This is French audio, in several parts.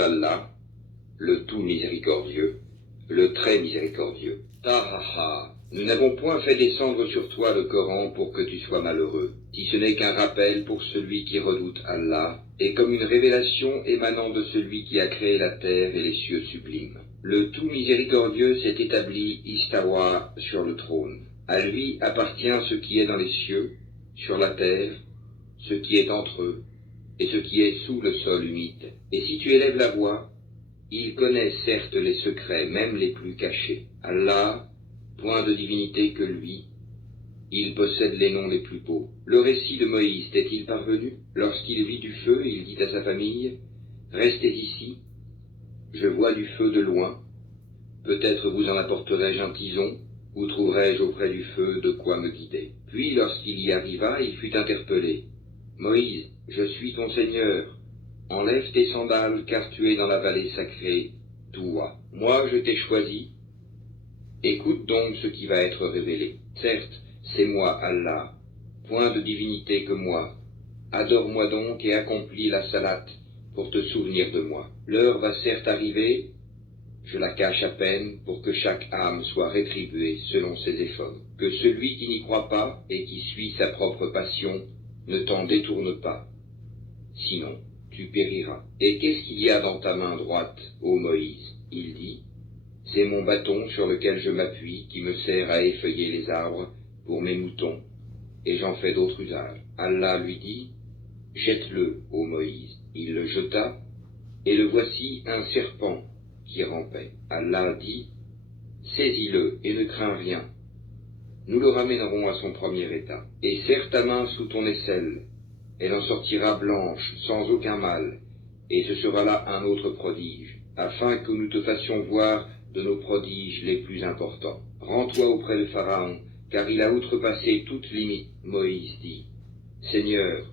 Allah, le tout miséricordieux, le très miséricordieux. Tahaha, nous n'avons point fait descendre sur toi le Coran pour que tu sois malheureux, si ce n'est qu'un rappel pour celui qui redoute Allah, et comme une révélation émanant de celui qui a créé la terre et les cieux sublimes. Le tout miséricordieux s'est établi istawa sur le trône. À lui appartient ce qui est dans les cieux, sur la terre, ce qui est entre eux, et ce qui est sous le sol humide. Et si tu élèves la voix, il connaît certes les secrets, même les plus cachés. Allah, point de divinité que lui, il possède les noms les plus beaux. Le récit de Moïse t'est-il parvenu? Lorsqu'il vit du feu, il dit à sa famille, « Restez ici, je vois du feu de loin, peut-être vous en apporterai-je un tison, ou trouverai-je auprès du feu de quoi me guider. » Puis lorsqu'il y arriva, il fut interpellé. « Moïse, je suis ton Seigneur, enlève tes sandales car tu es dans la vallée sacrée, Touwa. Moi je t'ai choisi, écoute donc ce qui va être révélé. Certes, c'est moi Allah, point de divinité que moi. Adore-moi donc et accomplis la salate pour te souvenir de moi. L'heure va certes arriver, je la cache à peine pour que chaque âme soit rétribuée selon ses efforts. Que celui qui n'y croit pas et qui suit sa propre passion ne t'en détourne pas. Sinon, tu périras. Et qu'est-ce qu'il y a dans ta main droite, ô Moïse? Il dit, c'est mon bâton sur lequel je m'appuie qui me sert à effeuiller les arbres pour mes moutons, et j'en fais d'autres usages. Allah lui dit, jette-le, ô Moïse. Il le jeta, et le voici un serpent qui rampait. Allah dit, saisis-le et ne crains rien. Nous le ramènerons à son premier état. Et serre ta main sous ton aisselle, elle en sortira blanche, sans aucun mal, et ce sera là un autre prodige, afin que nous te fassions voir de nos prodiges les plus importants. Rends-toi auprès de Pharaon, car il a outrepassé toute limite. Moïse dit, Seigneur,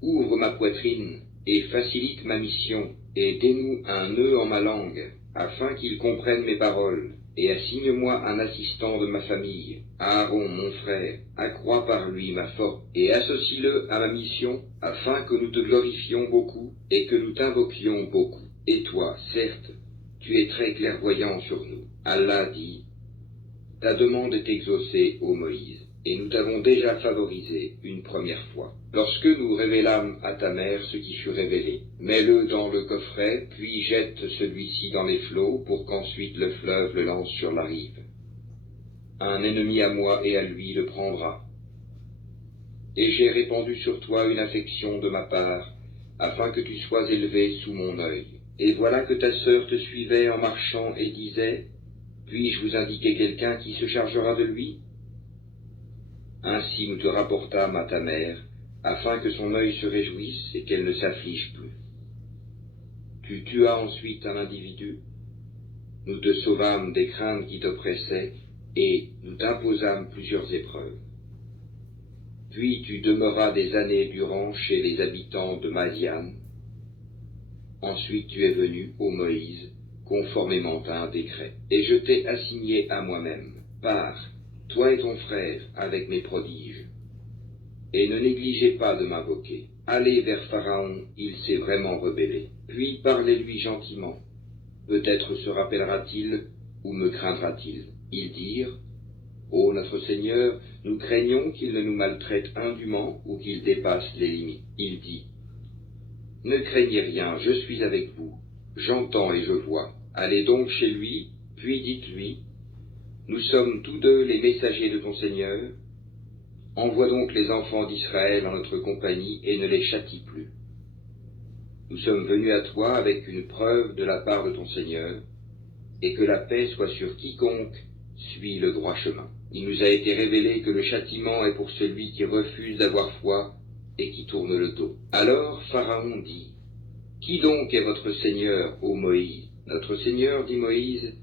ouvre ma poitrine et facilite ma mission, et dénoue un nœud en ma langue, afin qu'il comprenne mes paroles, et assigne-moi un assistant de ma famille, Aaron, mon frère, accrois par lui ma force, et associe-le à ma mission, afin que nous te glorifions beaucoup, et que nous t'invoquions beaucoup. Et toi, certes, tu es très clairvoyant sur nous. Allah dit, ta demande est exaucée, ô Moïse, et nous t'avons déjà favorisé une première fois. Lorsque nous révélâmes à ta mère ce qui fut révélé, mets-le dans le coffret, puis jette celui-ci dans les flots pour qu'ensuite le fleuve le lance sur la rive. Un ennemi à moi et à lui le prendra. Et j'ai répandu sur toi une affection de ma part, afin que tu sois élevé sous mon œil. Et voilà que ta sœur te suivait en marchant et disait, puis-je vous indiquer quelqu'un qui se chargera de lui? Ainsi nous te rapportâmes à ta mère, afin que son œil se réjouisse et qu'elle ne s'afflige plus. Tu tuas ensuite un individu, nous te sauvâmes des craintes qui t'oppressaient, et nous t'imposâmes plusieurs épreuves. Puis tu demeuras des années durant chez les habitants de Madian. Ensuite tu es venu, ô Moïse, conformément à un décret, et je t'ai assigné à moi-même, pars, toi et ton frère, avec mes prodiges. Et ne négligez pas de m'invoquer. Allez vers Pharaon, il s'est vraiment rebellé. Puis parlez-lui gentiment. Peut-être se rappellera-t-il ou me craindra-t-il. Ils dirent, ô notre Seigneur, nous craignons qu'il ne nous maltraite indûment ou qu'il dépasse les limites. Il dit, ne craignez rien, je suis avec vous. J'entends et je vois. Allez donc chez lui, puis dites-lui, nous sommes tous deux les messagers de ton Seigneur. Envoie donc les enfants d'Israël en notre compagnie et ne les châtie plus. Nous sommes venus à toi avec une preuve de la part de ton Seigneur, et que la paix soit sur quiconque suit le droit chemin. Il nous a été révélé que le châtiment est pour celui qui refuse d'avoir foi et qui tourne le dos. Alors Pharaon dit, qui donc est votre Seigneur, ô Moïse? Notre Seigneur, dit Moïse,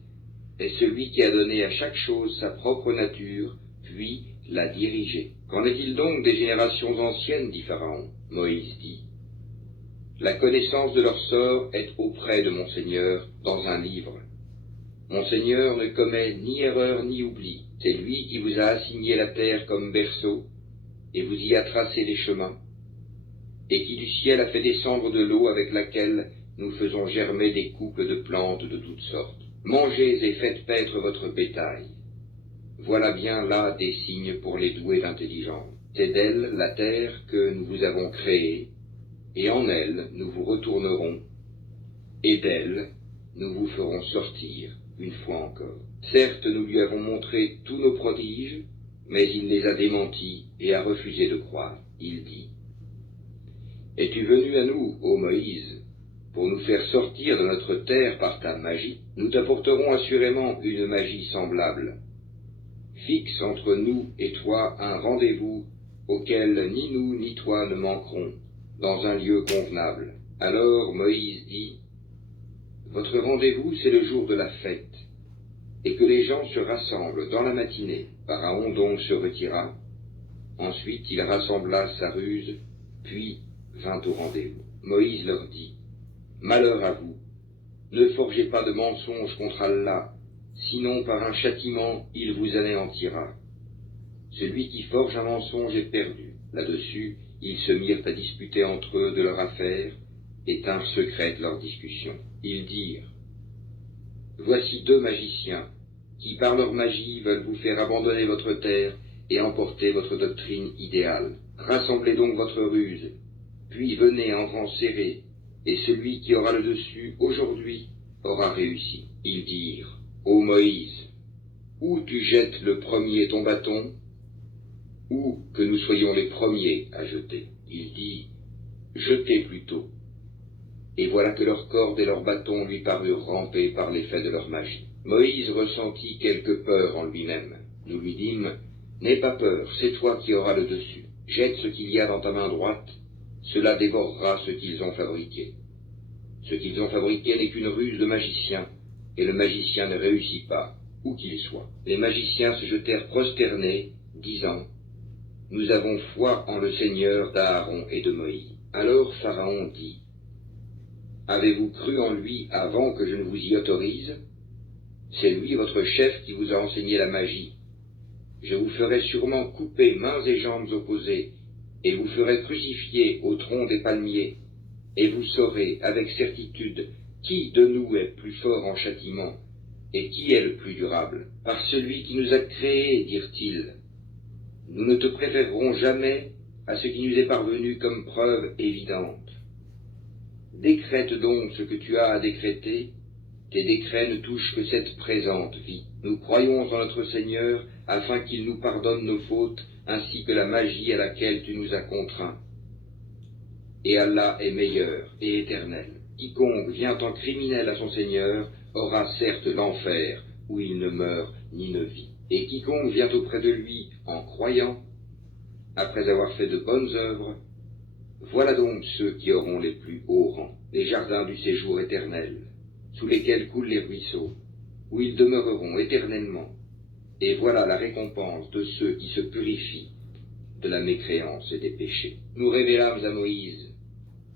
est celui qui a donné à chaque chose sa propre nature, puis l'a dirigée. Qu'en est-il donc des générations anciennes, dit Pharaon? Moïse dit, la connaissance de leur sort est auprès de mon Seigneur dans un livre. Mon Seigneur ne commet ni erreur ni oubli. C'est lui qui vous a assigné la terre comme berceau, et vous y a tracé les chemins, et qui du ciel a fait descendre de l'eau avec laquelle nous faisons germer des couples de plantes de toutes sortes. Mangez et faites paître votre bétail. Voilà bien là des signes pour les doués d'intelligence. C'est d'elle, la terre, que nous vous avons créée, et en elle nous vous retournerons, et d'elle nous vous ferons sortir une fois encore. Certes, nous lui avons montré tous nos prodiges, mais il les a démentis et a refusé de croire. Il dit, « Es-tu venu à nous, ô Moïse, pour nous faire sortir de notre terre par ta magie? Nous t'apporterons assurément une magie semblable. Fixe entre nous et toi un rendez-vous auquel ni nous ni toi ne manquerons, dans un lieu convenable. » Alors Moïse dit, « Votre rendez-vous, c'est le jour de la fête, et que les gens se rassemblent dans la matinée. » Pharaon donc se retira. Ensuite il rassembla sa ruse, puis vint au rendez-vous. Moïse leur dit, « Malheur à vous, ne forgez pas de mensonges contre Allah, sinon par un châtiment il vous anéantira. Celui qui forge un mensonge est perdu. » Là-dessus, ils se mirent à disputer entre eux de leur affaire, et tinrent secrète leur discussion. Ils dirent, « Voici deux magiciens, qui par leur magie veulent vous faire abandonner votre terre et emporter votre doctrine idéale. Rassemblez donc votre ruse, puis venez en rang serré, et celui qui aura le dessus aujourd'hui aura réussi. » Ils dirent, « Ô Moïse, ou tu jettes le premier ton bâton, ou que nous soyons les premiers à jeter. » Il dit, « Jetez plutôt. » Et voilà que leurs cordes et leurs bâtons lui parurent ramper par l'effet de leur magie. Moïse ressentit quelque peur en lui-même. Nous lui dîmes, « N'aie pas peur, c'est toi qui auras le dessus. Jette ce qu'il y a dans ta main droite, cela dévorera ce qu'ils ont fabriqué. Ce qu'ils ont fabriqué n'est qu'une ruse de magicien, et le magicien ne réussit pas, où qu'il soit. » Les magiciens se jetèrent prosternés, disant, « Nous avons foi en le Seigneur d'Aaron et de Moïse. » Alors Pharaon dit, « Avez-vous cru en lui avant que je ne vous y autorise? C'est lui votre chef qui vous a enseigné la magie. Je vous ferai sûrement couper mains et jambes opposées, et vous ferai crucifier au tronc des palmiers, et vous saurez avec certitude qui de nous est plus fort en châtiment, et qui est le plus durable. Par celui qui nous a créés, dirent-ils, nous ne te préférerons jamais à ce qui nous est parvenu comme preuve évidente. Décrète donc ce que tu as à décréter, tes décrets ne touchent que cette présente vie. Nous croyons en notre Seigneur afin qu'il nous pardonne nos fautes ainsi que la magie à laquelle tu nous as contraints. Et Allah est meilleur et éternel. Quiconque vient en criminel à son Seigneur aura certes l'enfer où il ne meurt ni ne vit. Et quiconque vient auprès de lui en croyant, après avoir fait de bonnes œuvres, voilà donc ceux qui auront les plus hauts rangs, les jardins du séjour éternel, sous lesquels coulent les ruisseaux, où ils demeureront éternellement. Et voilà la récompense de ceux qui se purifient de la mécréance et des péchés. Nous révélâmes à Moïse,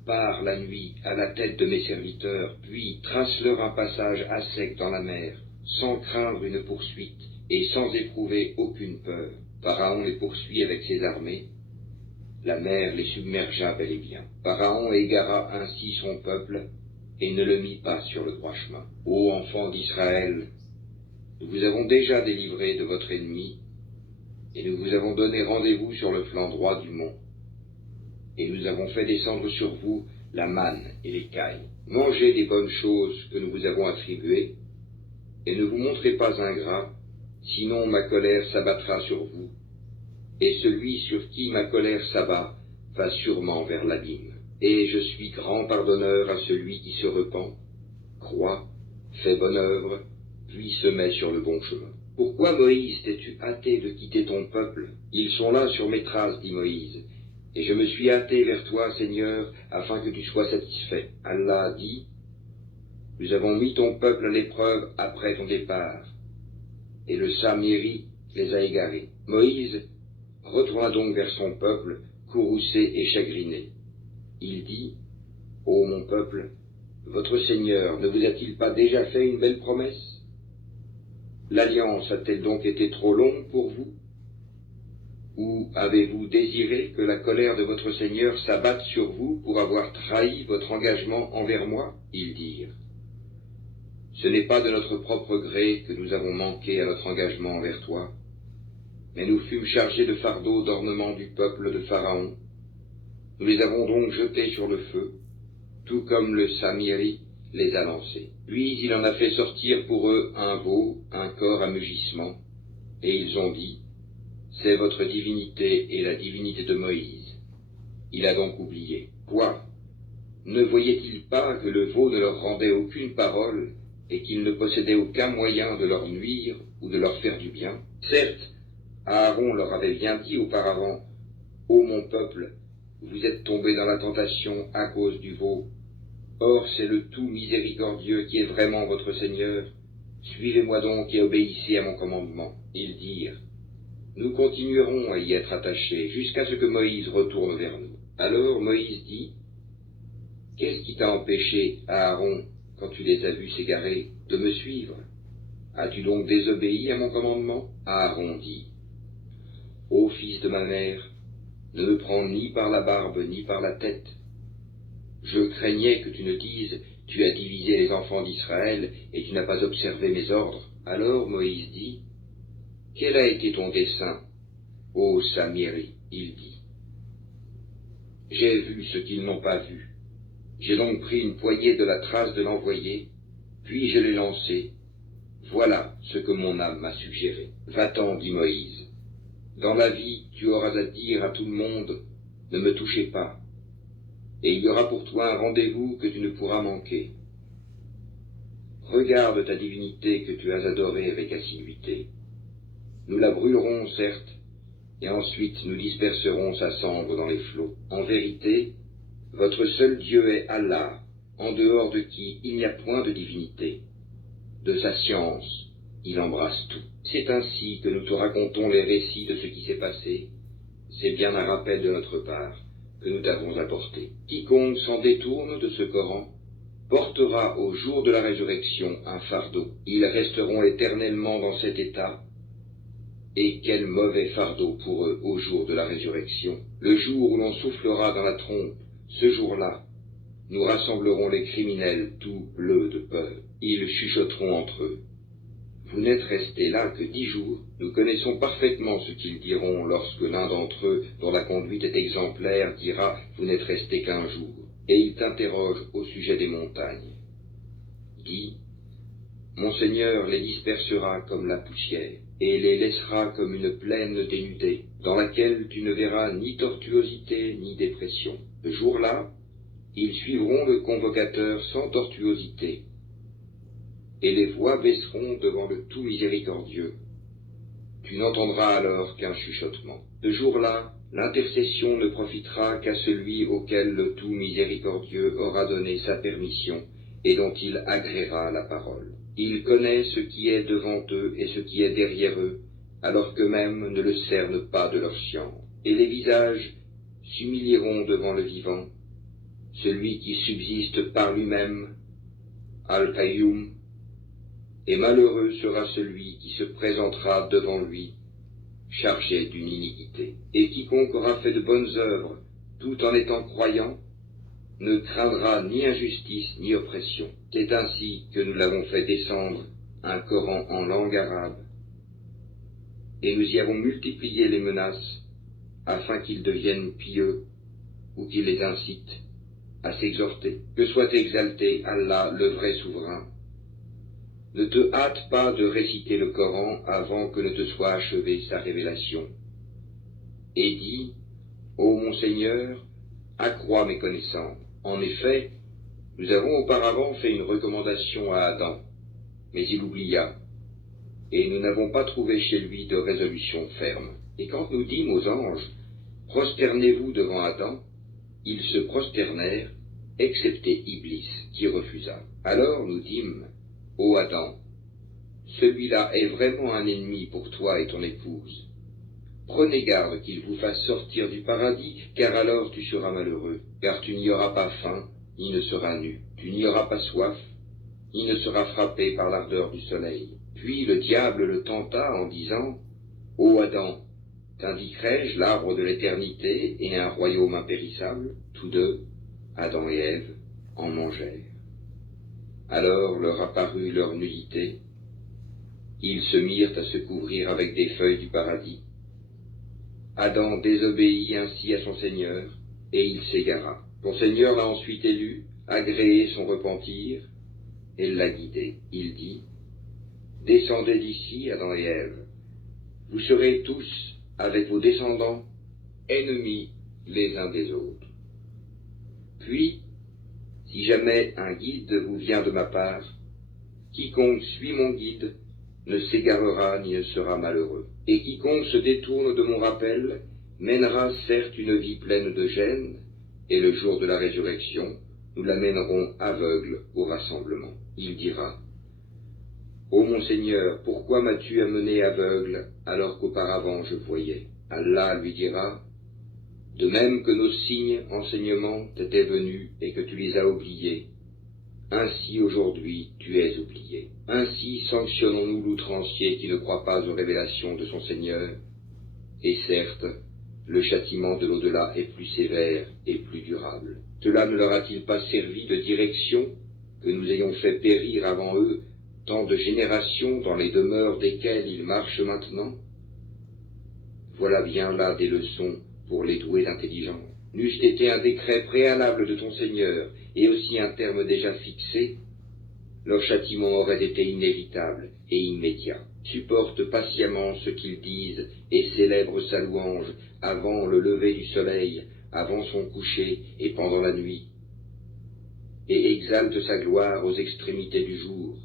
pars la nuit à la tête de mes serviteurs, puis trace-leur un passage à sec dans la mer, sans craindre une poursuite et sans éprouver aucune peur. Pharaon les poursuit avec ses armées. La mer les submergea bel et bien. Pharaon égara ainsi son peuple et ne le mit pas sur le droit chemin. Ô enfants d'Israël, nous vous avons déjà délivré de votre ennemi, et nous vous avons donné rendez-vous sur le flanc droit du mont. Et nous avons fait descendre sur vous la manne et l'écaille. Mangez des bonnes choses que nous vous avons attribuées, et ne vous montrez pas ingrats, sinon ma colère s'abattra sur vous, et celui sur qui ma colère s'abat va sûrement vers l'abîme. Et je suis grand pardonneur à celui qui se repent, croit, fait bonne œuvre, puis se met sur le bon chemin. Pourquoi, Moïse, t'es-tu hâté de quitter ton peuple? Ils sont là sur mes traces, dit Moïse, et je me suis hâté vers toi, Seigneur, afin que tu sois satisfait. Allah dit, nous avons mis ton peuple à l'épreuve après ton départ, et le Samiri les a égarés. Moïse retourna donc vers son peuple, courroucé et chagriné. Il dit, ô mon peuple, votre Seigneur ne vous a-t-il pas déjà fait une belle promesse? L'alliance a-t-elle donc été trop longue pour vous? Ou avez-vous désiré que la colère de votre Seigneur s'abatte sur vous pour avoir trahi votre engagement envers moi? Ils dirent. Ce n'est pas de notre propre gré que nous avons manqué à notre engagement envers toi, mais nous fûmes chargés de fardeaux d'ornement du peuple de Pharaon. Nous les avons donc jetés sur le feu, tout comme le Samiri les a lancés. Puis il en a fait sortir pour eux un veau, un corps à mugissement, et ils ont dit, c'est votre divinité et la divinité de Moïse. Il a donc oublié. Quoi? Ne voyait-il pas que le veau ne leur rendait aucune parole et qu'il ne possédait aucun moyen de leur nuire ou de leur faire du bien? Certes, Aaron leur avait bien dit auparavant, « Ô mon peuple, vous êtes tombés dans la tentation à cause du veau. Or c'est le tout miséricordieux qui est vraiment votre Seigneur. Suivez-moi donc et obéissez à mon commandement. » Ils dirent, « Nous continuerons à y être attachés jusqu'à ce que Moïse retourne vers nous. » Alors Moïse dit, « Qu'est-ce qui t'a empêché, Aaron, quand tu les as vus s'égarer, de me suivre? As-tu donc désobéi à mon commandement? » Aaron dit, « Ô fils de ma mère, ne me prends ni par la barbe ni par la tête. Je craignais que tu ne dises, tu as divisé les enfants d'Israël et tu n'as pas observé mes ordres. » Alors Moïse dit, « Quel a été ton dessein, ô Samiri? » Il dit, « J'ai vu ce qu'ils n'ont pas vu. J'ai donc pris une poignée de la trace de l'envoyé, puis je l'ai lancé. Voilà ce que mon âme m'a suggéré. Va-t'en, dit Moïse. Dans la vie, tu auras à dire à tout le monde, ne me touchez pas. Et il y aura pour toi un rendez-vous que tu ne pourras manquer. Regarde ta divinité que tu as adorée avec assiduité. Nous la brûlerons, certes, et ensuite nous disperserons sa cendre dans les flots. En vérité, votre seul Dieu est Allah, en dehors de qui il n'y a point de divinité. De sa science, il embrasse tout. C'est ainsi que nous te racontons les récits de ce qui s'est passé. C'est bien un rappel de notre part que nous t'avons apporté. Quiconque s'en détourne de ce Coran portera au jour de la résurrection un fardeau. Ils resteront éternellement dans cet état. Et quel mauvais fardeau pour eux au jour de la résurrection. Le jour où l'on soufflera dans la trompe, ce jour-là, nous rassemblerons les criminels tout bleus de peur. Ils chuchoteront entre eux. Vous n'êtes restés là que 10 jours. Nous connaissons parfaitement ce qu'ils diront lorsque l'un d'entre eux, dont la conduite est exemplaire, dira « Vous n'êtes restés qu'1 jour ». Et ils t'interrogent au sujet des montagnes. Dis « Mon Seigneur les dispersera comme la poussière, et les laissera comme une plaine dénudée, dans laquelle tu ne verras ni tortuosité ni dépression. Ce jour-là, ils suivront le convocateur sans tortuosité, et les voix baisseront devant le tout miséricordieux. Tu n'entendras alors qu'un chuchotement. Ce jour-là, l'intercession ne profitera qu'à celui auquel le tout miséricordieux aura donné sa permission et dont il agréera la parole. Il connaît ce qui est devant eux et ce qui est derrière eux, alors qu'eux-mêmes ne le cernent pas de leur science. Et les visages s'humilieront devant le vivant, celui qui subsiste par lui-même, Al-Qayyum, et malheureux sera celui qui se présentera devant lui, chargé d'une iniquité. Et quiconque aura fait de bonnes œuvres, tout en étant croyant, ne craindra ni injustice ni oppression. C'est ainsi que nous l'avons fait descendre, un Coran en langue arabe, et nous y avons multiplié les menaces, afin qu'ils deviennent pieux, ou qu'ils les incitent à s'exhorter. Que soit exalté Allah, le vrai souverain. Ne te hâte pas de réciter le Coran avant que ne te soit achevée sa révélation. Et dis, ô mon Seigneur, accrois mes connaissances. En effet, nous avons auparavant fait une recommandation à Adam, mais il oublia, et nous n'avons pas trouvé chez lui de résolution ferme. Et quand nous dîmes aux anges, prosternez-vous devant Adam, ils se prosternèrent, excepté Iblis, qui refusa. Alors nous dîmes, ô Adam, celui-là est vraiment un ennemi pour toi et ton épouse. Prenez garde qu'il vous fasse sortir du paradis, car alors tu seras malheureux, car tu n'y auras pas faim, ni ne seras nu, tu n'y auras pas soif, ni ne seras frappé par l'ardeur du soleil. Puis le diable le tenta en disant, ô Adam, T'indiquerai-je l'arbre de l'éternité et un royaume impérissable? Tous deux, Adam et Ève, en mangèrent. Alors leur apparut leur nudité. Ils se mirent à se couvrir avec des feuilles du paradis. Adam désobéit ainsi à son Seigneur, et il s'égara. Son Seigneur l'a ensuite élu, agréé son repentir, et l'a guidé. Il dit, « Descendez d'ici, Adam et Ève. Vous serez tous, avec vos descendants, ennemis les uns des autres. Puis, si jamais un guide vous vient de ma part, quiconque suit mon guide ne s'égarera ni ne sera malheureux. Et quiconque se détourne de mon rappel mènera certes une vie pleine de gêne, et le jour de la résurrection, nous l'amènerons aveugle au rassemblement. Il dira, « Ô mon Seigneur, pourquoi m'as-tu amené aveugle alors qu'auparavant je voyais ?» Allah lui dira, « De même que nos signes enseignements t'étaient venus et que tu les as oubliés, ainsi aujourd'hui tu es oublié. Ainsi sanctionnons-nous l'outrancier qui ne croit pas aux révélations de son Seigneur. Et certes, le châtiment de l'au-delà est plus sévère et plus durable. Cela ne leur a-t-il pas servi de direction que nous ayons fait périr avant eux tant de générations dans les demeures desquelles ils marchent maintenant? Voilà bien là des leçons pour les doués d'intelligence. N'eût-ce été un décret préalable de ton Seigneur, et aussi un terme déjà fixé, leur châtiment aurait été inévitable et immédiat. Supporte patiemment ce qu'ils disent et célèbre sa louange avant le lever du soleil, avant son coucher et pendant la nuit. Et exalte sa gloire aux extrémités du jour.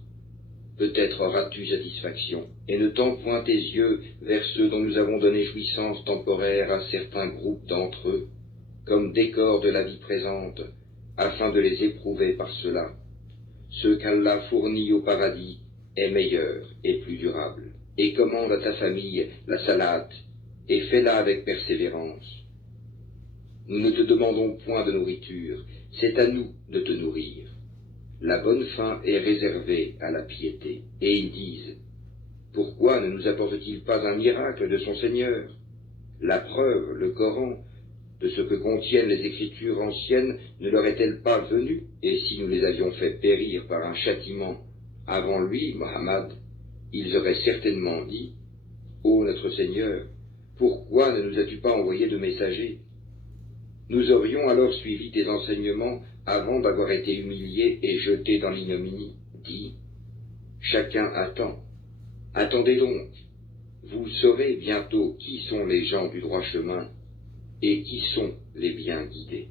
Peut-être auras-tu satisfaction, et ne tends point tes yeux vers ceux dont nous avons donné jouissance temporaire à certains groupes d'entre eux, comme décor de la vie présente, afin de les éprouver par cela. Ce qu'Allah fournit au paradis est meilleur et plus durable. Et commande à ta famille la salate, et fais-la avec persévérance. Nous ne te demandons point de nourriture, c'est à nous de te nourrir. La bonne fin est réservée à la piété. Et ils disent, pourquoi ne nous apporte-t-il pas un miracle de son Seigneur? La preuve, le Coran, de ce que contiennent les Écritures anciennes ne leur est-elle pas venue? Et si nous les avions fait périr par un châtiment avant lui, Mohammed, ils auraient certainement dit, ô notre Seigneur, pourquoi ne nous as-tu pas envoyé de messagers? Nous aurions alors suivi tes enseignements avant d'avoir été humiliés et jetés dans l'ignominie. Dis, chacun attend. Attendez donc. Vous saurez bientôt qui sont les gens du droit chemin et qui sont les bien guidés.